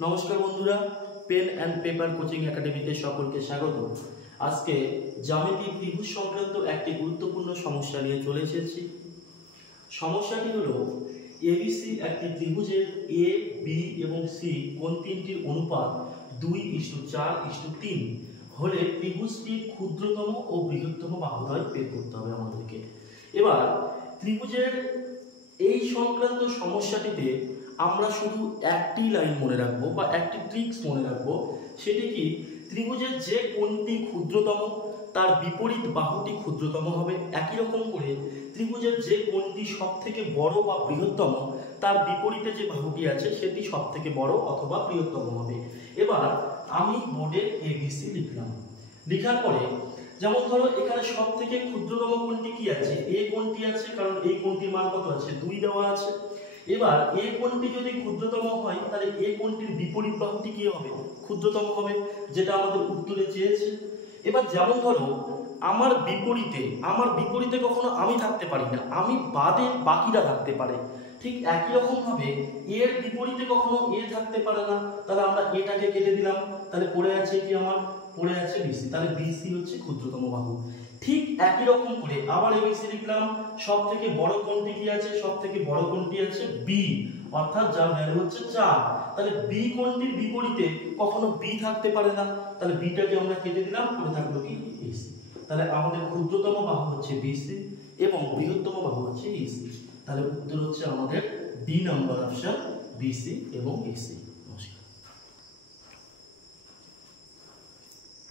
নমস্কার বন্ধুরা, pen and paper coaching একাডেমিতে সকলকে স্বাগত। আজকে জ্যামিতিক ত্রিভুজ সংক্রান্ত একটি গুরুত্বপূর্ণ সমস্যা নিয়ে চলে এসেছি। সমস্যাটি হলো এবিসি একটি ত্রিভুজের এ, বি এবং সি কোণ তিনটির অনুপাত 2:4:3 হলে ত্রিভুজটির ক্ষুদ্রতম ও বৃহত্তম বাহুদ্বয় বের করতে হবে আমাদেরকে। এবার ত্রিভুজের এই সংক্রান্ত সমস্যাটিতে আমরা শুধু একটি লাইন মনে রাখবো বা একটি ট্রিক্স মনে রাখবো, সেটি কি ত্রিভুজের যে কোণটি ক্ষুদ্রতম তার বিপরীত বাহুটি ক্ষুদ্রতম হবে। একই রকম করে ত্রিভুজের যে কোণটি সব থেকে বড় বা বৃহত্তম তার বিপরীতে যে বাহুটি আছে সেটি সব থেকে বড় অথবা বৃহত্তম হবে। এবার আমি বোর্ডে এবিসি লিখলাম। লেখার পরে যেমন ধরো এখানে সব থেকে ক্ষুদ্রতম কোণটি কি আছে, এ কোণটি আছে, কারণ এই কোণটির মান কত আছে, 2 দেওয়া আছে। এবার এ কোণটি যদি ক্ষুদ্রতম হয় তাহলে এ কোণটির বিপরীত বাহুটি কি হবে, ক্ষুদ্রতম হবে, যেটা আমাদের উত্তরে চেয়েছে। এবার যেমন ধরো আমার বিপরীতে কখনো আমি থাকতে পারি না, আমি বাদে বাকিরা থাকতে পারে। ঠিক একই রকম ভাবে এর বিপরীতে কখনো এ থাকতে পারে না, তাহলে আমরা এটাকে কেটে দিলাম। তাহলে পড়ে আছে কি, আমার পড়ে আছে বিসি। তাহলে বিসি হচ্ছে ক্ষুদ্রতম বাহু। ঠিক একই রকম করে আবার এবিসি লিখলাম। সব থেকে বড় কোণটি কি আছে, সব থেকে বড় কোণটি আছে বি, অর্থাৎ যার ভ্যালু হচ্ছে 4। তাহলে বি কোণটির বিপরীতে কখনো বি থাকতে পারে না, তাহলে বিটাকে আমরা কেটে দিলাম, পড়ে থাকলো কি এসি। তাহলে আমাদের ক্ষুদ্রতম বাহু হচ্ছে বিসি এবং বৃহত্তম বাহু হচ্ছে এসি। তাহলে উত্তর হচ্ছে আমাদের ডি নাম্বার অপশন, বিসি এবং এসি।